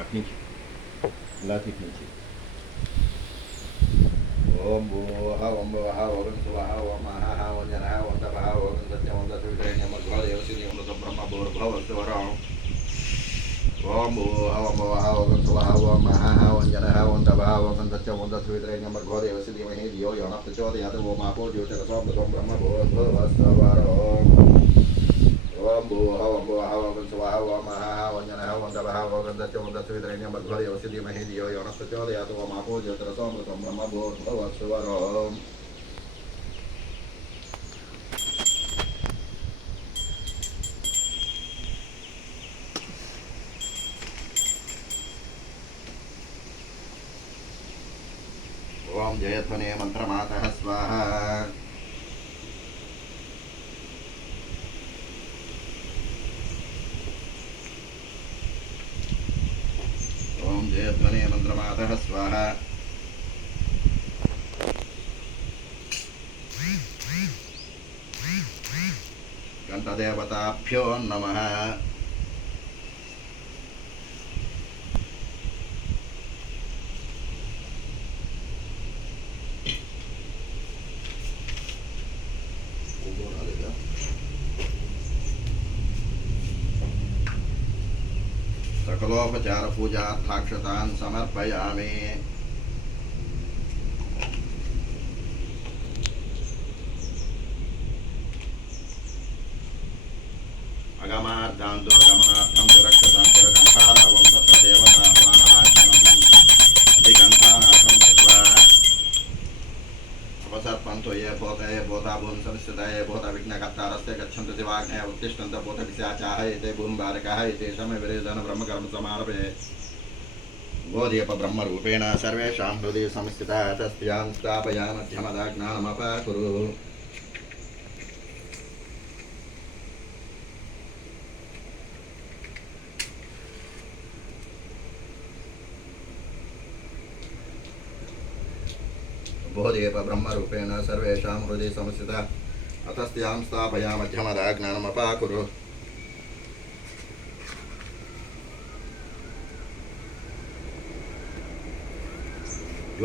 అట్నుంచి ఇలా తిట్టించి ఓం భూమోహ ఓం భవః ఓం సువః ఓం మహః ఓం జనః ఓం తపః ఓం సత్యం ఓం దశవిత్రేణ్యమర్గో దేవసిని ఓం బ్రహ్మ భూర్భువస్సువరం ఓం భూమోహ ఓం భవః ఓం సువః ఓం మహః ఓం జనః ఓం తపః ఓం సత్యం ఓం దశవిత్రేణ్యమర్గో దేవసిని ధీమహి ధియో యో నః ప్రచోదయాత్ ఓం ఆపో జ్యోతిరసో బ్రహ్మ భూర్భువస్సువరం ఓం భూః ఓం భువః ఓం స్వః ఓం మహః ఓం జనః ఓం తపః ఓం సత్యం ఓం దశవిత్రేణ్యమర్గో దేవసిని ధీమహి ధియో యో నః ప్రచోదయాత్ ఓం ఆపో జ్యోతిరసో బ్రహ్మ భూర్భువస్సువరం ఓం జయధ్వనే మంత్రమాతః స్వాహా ఓం జయధ్వనే మంత్రమాతః స్వాహా గంటదేవతాభ్యో నమః सकलोपचार पूजार्थाक्षतान् समर्पयामि अगमार्जान्तो गमनार्थं सुरक्षतां पुरगन्धारावं तत्र देवताह्वानवाचनम् इति गन्धानाथं कृत्वा अपसर्पन्तो ये भूता भूमिसंस्थिता ये भूता विघ्नकर्तारस्य गच्छन्तु दिवाग्नेय उत्तिष्ठन्त भूतपिशाचाः एते भूमिबालकाः एतेषां विरेदन ब्रह्मकर्म समारभे गोदीपब्रह्मरूपेण सर्वेषां हृदये संस्थिता तस्यां स्थापयामध्यमदाज्ञानमपाकुरु बोधेप ब्रह्मरूपेण सर्वेषां हृदये संस्थिता अतस्यां स्थापयामध्यमदाज्ञानमपाकुरु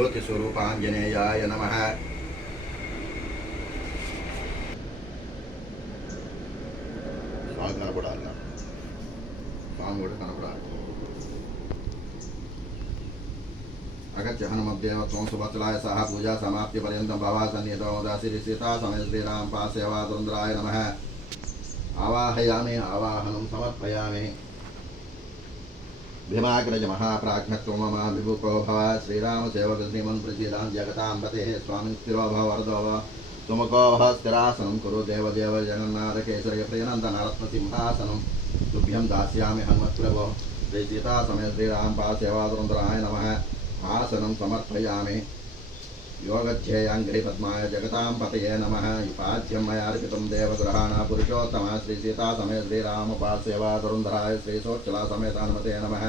ज्योतिस्वरूपाञ्जनेयाय नमः स्वामी कनपडाలి स्वामी కూడా కనపడాలి अगच्छ हनुमद्देव त्वं सुभद्राय सह पूजा समाप्ति पर्यन्तं भवा सन्निधौ दासी सीता समय श्रीराम पासेवा तुन्द्राय नमः आवाहयामि आवाहनं समर्पयामि भीमाग्रज महाप्राज्ञत्वं मम विभुको भव श्रीराम सेवक श्रीमन् प्रसीदां जगतां पतेः स्वामी स्थिरो भव वरदो भव तुमको भव स्थिरासनं कुरु देवदेव जगन्नाथ केसरी प्रियनन्दनरत्नसिंहासनं तुभ्यं दास्यामि हनुमत्प्रभो श्री सीता समय श्रीराम पासेवा तुन्द्राय नमः आसनं समर्पयामि योगध्येयाङ्घ्रि पद्माय जगतां पतये नमः युपाध्यं मया अर्पितं देवगृहाणा पुरुषोत्तम श्री सीता समेत श्रीरामपासेवा धुरन्धराय श्री सोच्चला समेत हनुमते नमः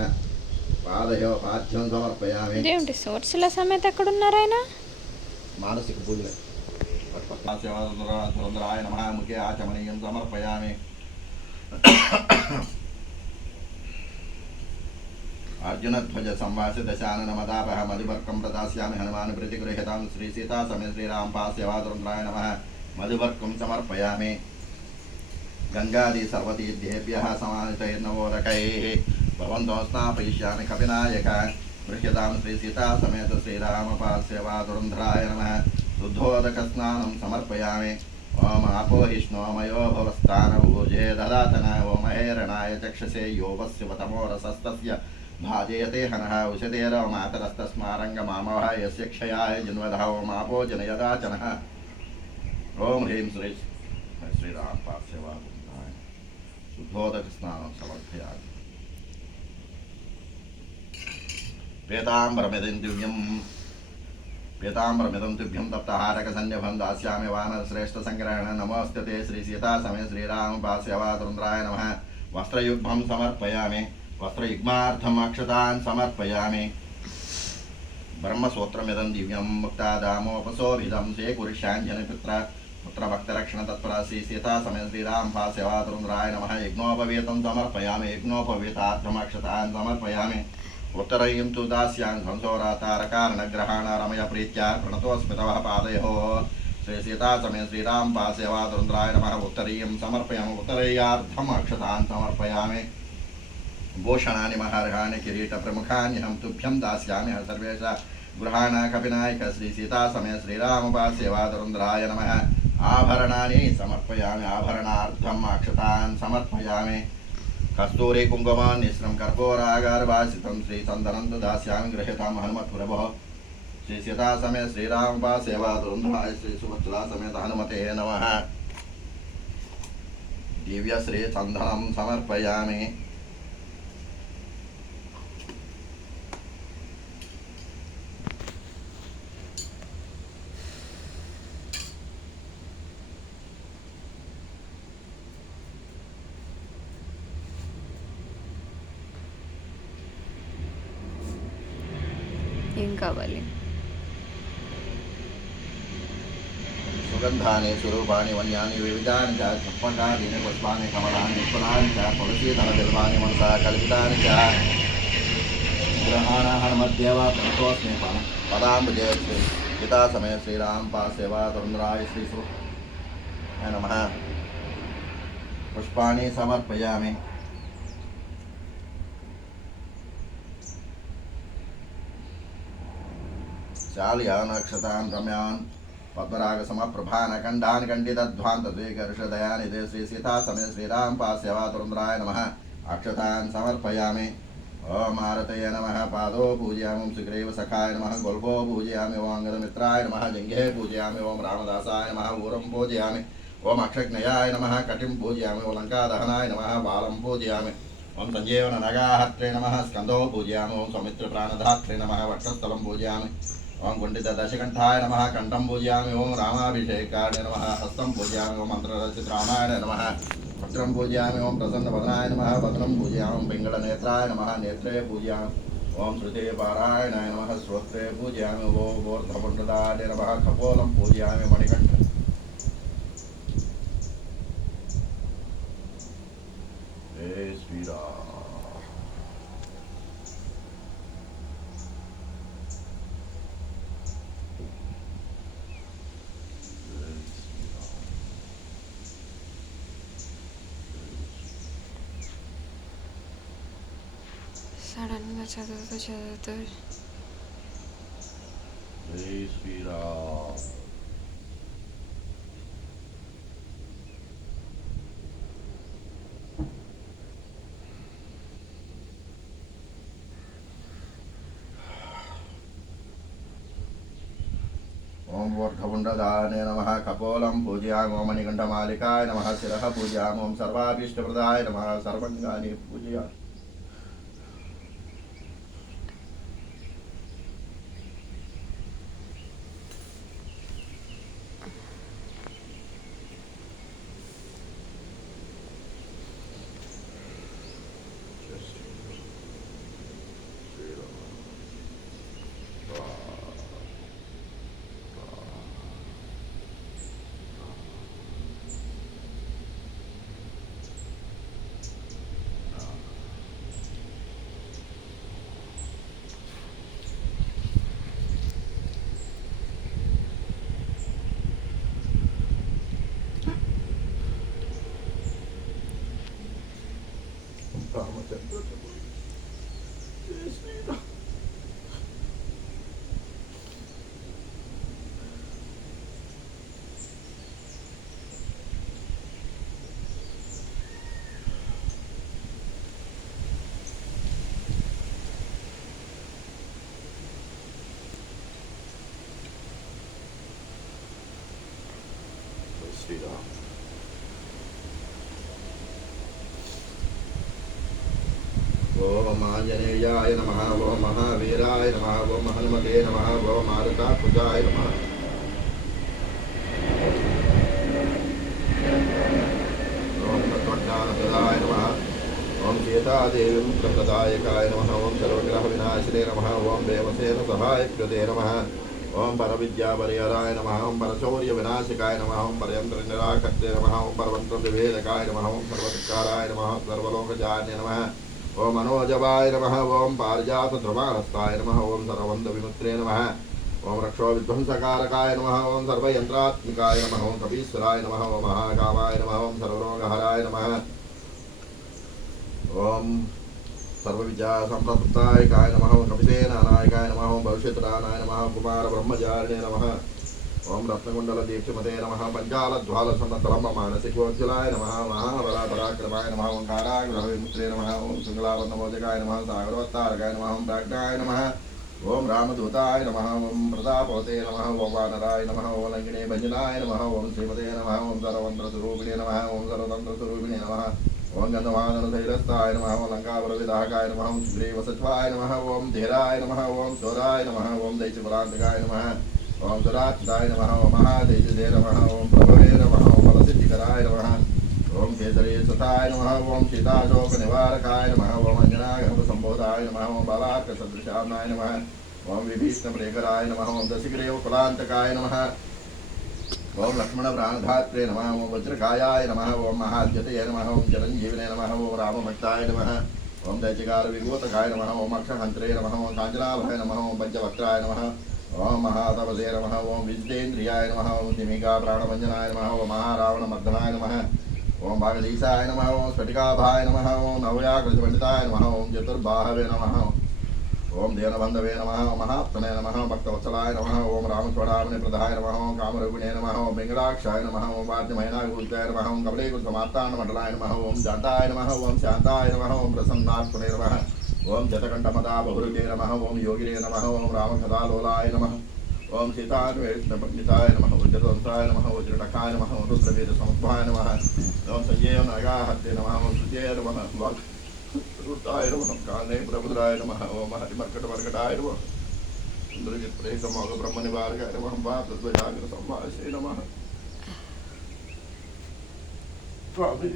पादयोपाध्यं समर्पयामि దేవుడి సోర్సుల సమేత ఎక్కడ ఉన్నారు ఆయన मानसिक पूजन पासेवा धुरन्धराय नमः मुखे आचमनीयं समर्पयामि अर्जुनध्वज संवास दशाननमदापः मधुवर्कं प्रदास्यामि हनुमान् प्रतिगृह्यतां श्री सीता समेत श्रीराम पासेवा धुरन्धराय नमः मधुवर्कं समर्पयामि गंगादि सर्वतीर्थेभ्यः समानितैर्नवोदकैः भवन्तो स्नापयिष्यामि कपिनायक गृह्यतां श्री सीता समेत श्रीराम पासेवा धुरन्धराय नमः शुद्धोदकस्नानं समर्पयामि ओम आपोहिष्णोमयो भवस्तानभुजे ददातन ओम हेरणाय चक्षसे योपस्य वतमोरसस्तस्य भाजयते हनः उषतेरव मातरस्तस्मारङ्गमामवः यस्य क्षयाय जिन्वदः ओम आपो जनयदाचनः ओम ह्रीं श्री श्रीराम पार्श्वा शुद्धोदक स्नानं समर्पयामि पीताम्बरमिदं तुभ्यं तप्तहारकसंज्ञभं दास्यामि वानरश्रेष्ठसङ्ग्रहण नमोऽस्तु ते श्री सीता समेत श्रीराम पासेवा धुरन्धराय नमः वस्त्रयुग्मं समर्पयामि वस्त्रयुग्मार्थम् अक्षतान् समर्पयामि ब्रह्मसूत्रमिदं दिव्यं मुक्तादामोपशोभितं पुत्रभक्तरक्षणतत्परा श्री सीता समेत श्रीराम पासेवा धुरन्धराय नमः यज्ञोपवीतं समर्पयामि यज्ञोपवीतार्थम् अक्षतान् समर्पयामि उत्तरयं तु दास्यां संसोरातारकारणग्रहाण रमय प्रीत्या प्रणतोस्मितवः पादयोः श्री सीता समेत श्रीराम पासेवातुन्द्राय नमः उत्तरीयं समर्पयामि उत्तरेयार्धम् अक्षतान् समर्पयामि भूषणानि महार्घानि किरीटप्रमुखानि अहं तुभ्यं दास्यामि सर्वेषां गृहाण कपिनायक श्री सीता समेत श्रीराम पासेवातुन्द्राय नमः आभरणानि समर्पयामि आभरणार्थम् अक्षतान् समर्पयामि कस्तूरी कुङ्कुमान् निस्रं कर्पूरागारवासितं श्रीचन्दनं तु दास्यामि गृह्यतां हनुमत्प्रभोः श्री सीता समेत श्रीराम सेवातुन्द्राय श्री सुभद्रा समेत हनुमते नमः दिव्य श्रीचन्दनं समर्पयामि ఏం కావాలి? सुगन्धानि स्वरूपाणि वन्यानि विविधानि च चम्पकादीनि पुष्पाणि कमलानि फलानि च तुलसीदलबिल्वानि मनसा कल्पितानि च ग्रहाण हनुमद्देव प्रणतोऽस्मि पदाम्बुजे श्री पिता समेत श्रीराम पासेवातुन्द्राय श्री नमः पुष्पाणि समर्पयामि शाल्यान् अक्षतान् रम्यान् पद्मरागसमप्रभानखण्डान् कण्डितध्वान्तद्विकर्षदयानि ते श्री सीता समेत श्रीराम पासेवातुन्द्राय नमः अक्षतान् समर्पयामि ओम आरतये नमः पादो पूजयामि सुग्रीव सखाय नमः गोल्भो पूजयामि ओम अंगदमित्राय नमः जंघे पूजयामि ओम रामदासाय नमः ऊरं पूजयामि ओम अक्षज्ञयाय नमः कटिं पूजयामि ओम लङ्कादहनाय नमः बालं पूजयामि ओम संजीवन नगाहत्रे नमः स्कंदो पूजयामि ओम सौमित्र प्राणधात्रे नमः वक्षस्थलं पूजयामि ओम कुंडित दशकंठाय नमः कंठं पूजयामि ओम रामाभिषेकाय नमः हस्तं पूजयामि ओम मंत्ररचित रामाय नमः वक्त्रं पूजयामि ओम प्रसन्नवदनाय नमः वदनं पूजयामि ओम पिङ्गलनेत्राय नमः नेत्रे पूजयामि ओम श्रुते पारायणाय नमः श्रोत्रे पूजयामि ओम ऊर्ध्वपुण्डदाय नमः कपोलं पूजयामि मणिकण्ठ जय श्री राम సడన్గా చదువుతూ जय श्री राम ओम वोर्धपुण्डदाय नमः कपोलं पूजयामि ओम मणिकण्ठमालिकाय नमः शिरः पूजयामि ओम सर्वाभीष्टप्रदाय नमः सर्वङ्गानि पूजयामि रामचंद्र जय श्री राम श्री राम ओम आंजनेयाय नमः ओम महावीराय नमः ओम हनुमते नमः ओम मारुतात्मजाय नमः ओम तत्वज्ञानप्रदाय नमः ओम सीतादेवी प्रदायकाय नमः ओम सर्वग्रह विनाशिने नमः ओम देवसेन सहायकृते नमः ओम परविद्यापरिहराय नमः ओम परशौर्य विनाशिकाय नमः ओम परयंत्र निराकर्ते नमः ओम परमंत्र विभेदकाय नमः ओम सर्वधिकाराय नमः सर्वलोकजान्य नमः ओम मनोजवाय नमः ओम पारिजातध्रुवाहस्ताय नमः ओम सर्वबन्धविमुक्त्रे नमः ओम रक्षो विध्वंसकारकाय नमः ओम सर्वयन्त्रात्मिकाय नमः ओम कपीश्वराय नमः ओम महाकामाय नमः ओम सर्वरोगहराय नमः ओम सर्वविद्यासम्प्रदायकाय नमः ओम कपिसेनानायकाय नमः ओम भविष्यत्राणाय नमः कुमार ब्रह्मचारिणे नमः ओम रत्नकुण्डलदीप्तिमते नमः पञ्चालध्वालसन्नतलम्बमानसिकोज्ज्वलाय नमः महाबलपराक्रमाय नमः ओम काराग्रहविमुक्त्रे नमः ओम शुक्लावर्णमोदकाय नमः सागरोत्तारकाय नमः ओम प्राज्ञाय नमः ओम रामदूताय नमः ओम प्रतापवते नमः ओम वानराय नमः ओम लङ्किने भञ्जनाय नमः ओम श्रीमते नमः ओम सर्वतन्त्रस्वरूपिणे नमः ओम सर्वतन्त्रस्वरूपिणे नमः ओम गन्धमादनधैरस्ताय नमः ओम लङ्कापुरविदाहकाय नमः ओम सुग्रीवसत्त्वाय नमः ओम धीराय नमः ओम शौराय नमः ओम दैत्यपरान्तकाय नमः ओम सुराचिताय नमः ओम महातेजसे नमः ओम प्रभवे नमः ओम बलसिद्धिकराय नमः ओम केसरी सताय नमः ओम सीताशोकनिवारकाय नमः ओम अञ्जनागर्भसम्बोधाय नमः ओम बालार्कसदृशाम्नाय नमः ओम विभीषणप्रियकराय नमः ओम दशग्रीवकुलान्तकाय नमः ओम लक्ष्मणप्राणधात्रे नमः ओम वज्रकायाय नमः ओम महाद्यतये नमः ओम चिरञ्जीविने नमः ओम रामभक्ताय नमः ओम दैत्यकारविभूतकाय नमः ओम अक्षहन्त्रे नमः ओम काञ्चनाभय नमः ओम पञ्चवक्त्राय नमः ओम महातपसे नमः ओम विजितेन्द्रियाय नमः ओम तिमिका प्राणभञ्जनाय नमः ओम महारावणमर्दनाय नमः ओम भागधीशाय नमः ओम स्फटिकाभाय नमः ओम नवव्याकृतिपण्डिताय नमः ओम चतुर्बाहवे नमः ओम ध्यानबन्धवे नमः ओम महात्मने नमः भक्तवत्सलाय नमः ओम रामस्वरामणिप्रदाय नमः ओम कामरूपिणे नमः ओम वेङ्कटाक्षाय नमः ओम वाद्यमयनागभूताय नमः ओम कमलेकुसमार्ताण्डमण्डलाय नमः ओम जाताय नमः ओम शान्ताय नमः ओम प्रसन्नात्मने नमः ओम जतकण्ठमदा बहुरुते नमः ओम योगिने नमः ओम रामकथालोलाय नमः ओम सीतान्वेषणपण्डिताय नमः वज्रदंसाय नमः वज्रनखाय नमः ओम रुद्रवेदसमुद्भवाय नमः ओम संजयनगाहत्ये नमः ओम श्रुत्ये नमः रुद्राय नमः काले प्रभुद्राय नमः ओम हरिमर्कटमर्कटाय नमः इन्द्रजित्प्रेतमोघ ब्रह्मनिवारकाय नमः वातध्वजाग्रसंवासे नमः स्वामी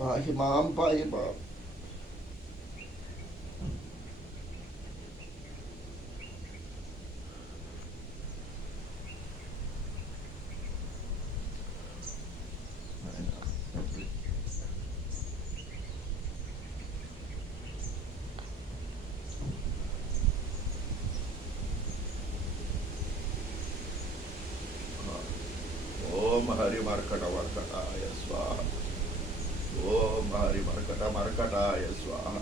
पाहि मां पाहि माम् ओम हरिमर्कटमर्कटाय स्वाहा ओम हरिमर्कटमर्कटाय स्वाहा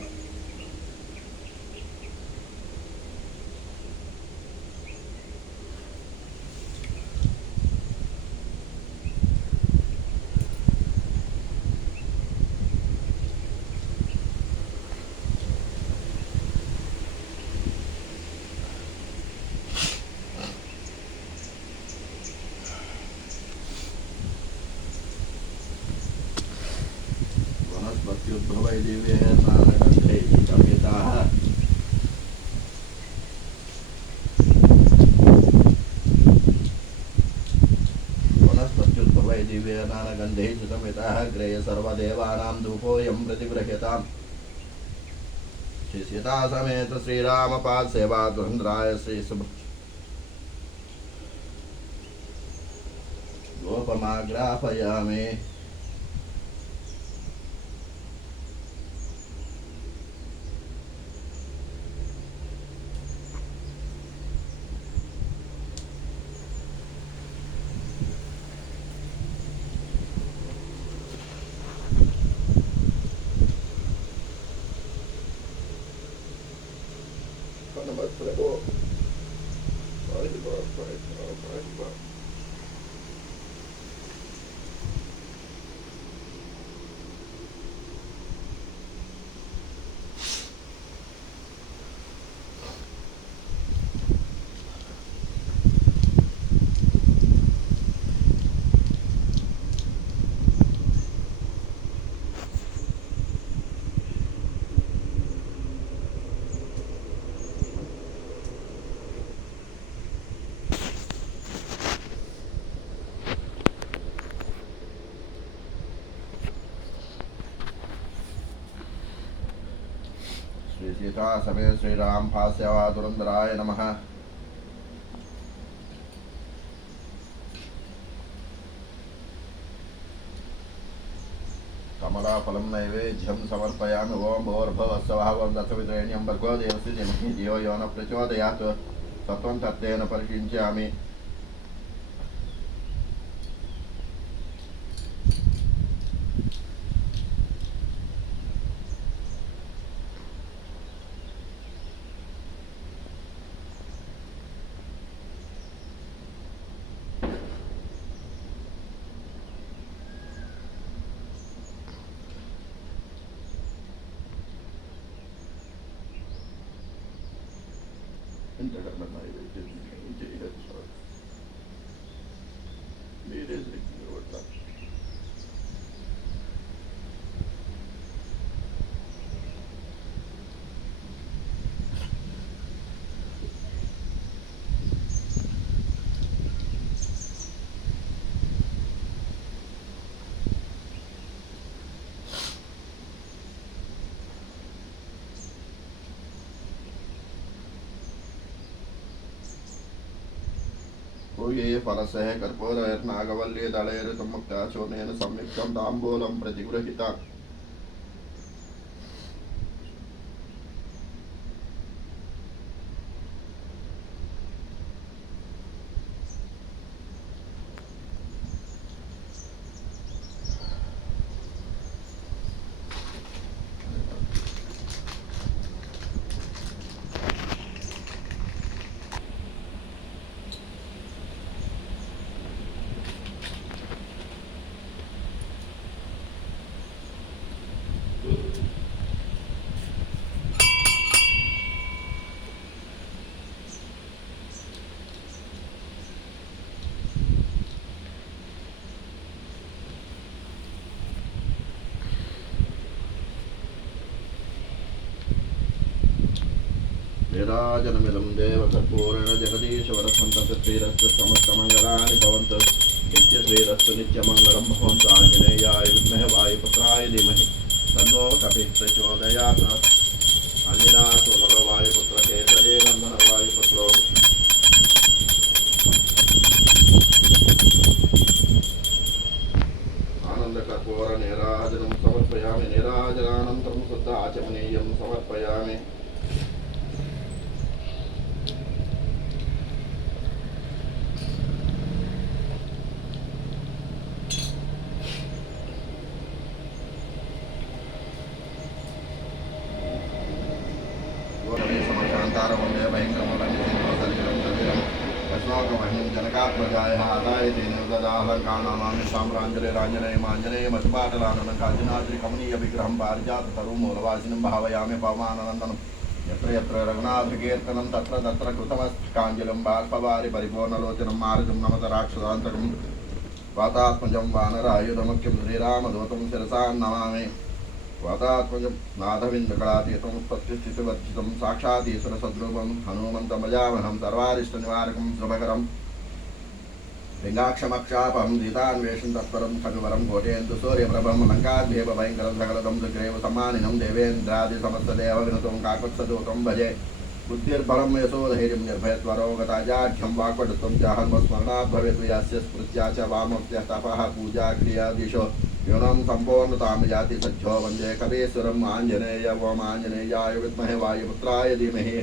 वनस्पत्युद्भवै दिव्ये स्नानगन्धैः कपिताः वनस्पत्युद्भवै दिव्ये स्नानगन्धैः सुसंहितः ग्रेय सर्वदेवानां धूपोऽयं प्रतिगृह्यताम् श्री सीता समेत श्रीरामपाद सेवा धुरंधराय श्री शुभ गोपमाग्रापयामि श्री सीता समेत श्रीराम भास्यवा दुरंदराय नमः। कमलाफलं नैवेद्यं समर्पयामि। ओं भूर्भुवस्सुवः दशवितरेण्यं भर्गो देवस्य धीमहि धियो यो न प्रचोदयात्। सत्वं तत्तेन परिकिञ्चामि। ये फलसः कर्पूरैर्नागवल्ली दलैर्मुक्ताचूर्णेन संयुक्तं ताम्बूलं प्रतिगृहीता। नीराजनमिदं देवकर्पूरेण जगदीश्वरं तत्श्रीरस्तु समस्तमङ्गलानि भवन्तु। नित्यश्रीरस्तु नित्यमङ्गलं भवन्तु। आञ्जनेयाय विद्महे वायुपुत्राय धीमहि तन्नो कपिः प्रचोदयात्। अञ्जनासु नरो वायुपुत्रकेसरी नन्दन वायुपुत्रो। आनन्दकर्पूर नीराजनं समर्पयामि। नीराजनानन्तरं शुद्ध आचमनीयं समर्पयामि। जनकात्मजायः आदाय तेन ददाहलङ्कानामामि साम्राञ्जलिराञ्जनेयमाञ्जनेय मधुपाटलाननं काञ्चनाद्रिकमनीयविग्रहं पारिजाततरुमूलवासिनं भावयामि पवमाननन्दनं। यत्र यत्र रघुनाथकीर्तनं तत्र तत्र कृतमस्तकाञ्जलिं बाष्पवारि परिपूर्णलोचनं मारुतिं नमत राक्षसान्तकं वातात्मजं वानरायुधमुख्यं श्रीरामदूतं शिरसा नमामि। वातात्मजं नाथविन्दकलातीतं प्रतिष्ठितवर्जितं साक्षातीश्वरसद्रूपं हनुमन्तमजामहं सर्वारिष्टनिवारकं शुभकरं लिङ्गाक्षमक्षापहं सीतान्वेषं तत्परं खड्गवरं कोटेन्दुसूर्यप्रभं लङ्काद्भीमभयङ्करं सकलतं सुग्रीव सम्मानिनं देवेन्द्रादिसमस्तदेवविनुतं काकत्सदूतं भजे। बुद्धिर्बलं यशोधैर्यं निर्भयत्वरोगताजाढ्यं वाक्पटुत्वं च हन्मस्मरणात् भवेत्। यस्य स्मृत्या च वामप्यः तपः पूजा क्रियादिशो यूनं सम्पूर्णतां याति सज्जो वन्दे कवीश्वरम्। आञ्जनेय ओम् आञ्जनेयाय विद्महे वायुपुत्राय धीमहि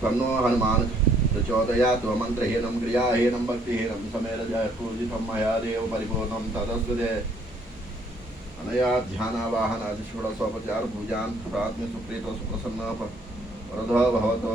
तन्नो हनुमान् प्रचोदयात्। मन्त्रहीनं क्रियाहीनं भक्तिहीनं समेरजः पूजितं मया देव परिपूर्णं तदस्तुते। अनया ध्यानावाहनादिषोडशोपचारपूजान् प्रार्थने सुप्रीतो सुप्रसन्नः वरदः भवतु।